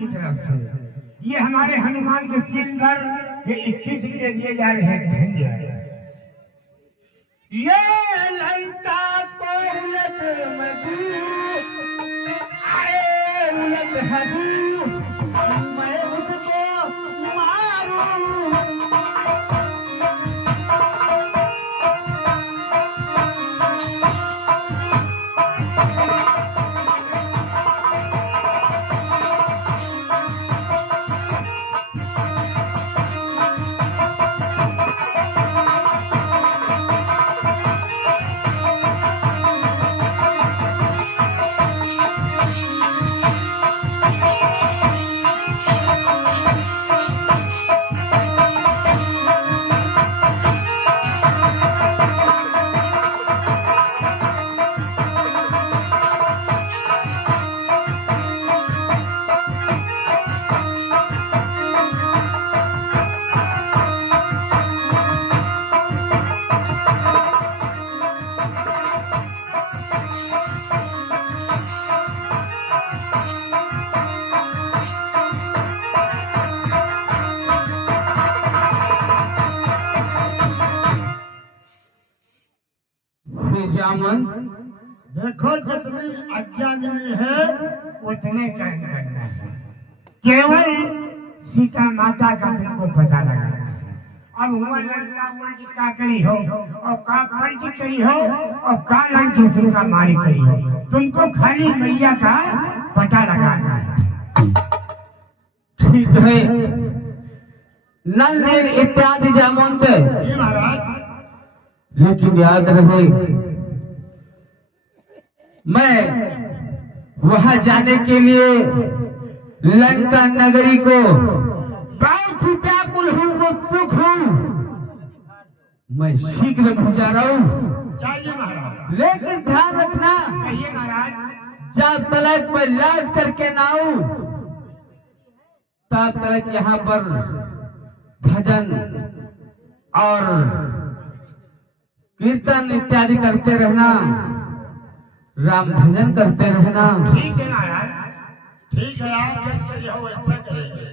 की तरफ से ये हमारे हनुमान के सीट पर ये 21 के दिए जा रहे हैं। ये लंका को उलट मधु आए उलट हदू मैं उसको मारूं। देखो जितनी आज्ञा मिली है उतने काम करना है। केवल सीता माता का तुमको पता लगाना है। अब हुआ लड़का उल्टी का करी हो और का पंच करी हो और का लंच दूसरे का मारी करी हो, तुमको खाली मैया का पता लगाना है। ठीक है, नल नील इत्यादि जामोंते, लेकिन याद रहे मैं वहां जाने के लिए लंका नगरी को व्याकुल हूँ, उत्सुक हूँ। मैं शीघ्र पहुंचा रहा हूँ, लेकिन ध्यान रखना जब तलक मैं लौट करके ना आऊं तब तक यहाँ पर भजन और कीर्तन इत्यादि करते रहना, राम भजन करते रहना। ठीक है ना यार, ठीक है, आप जैसे करिए हो वैसा करेंगे।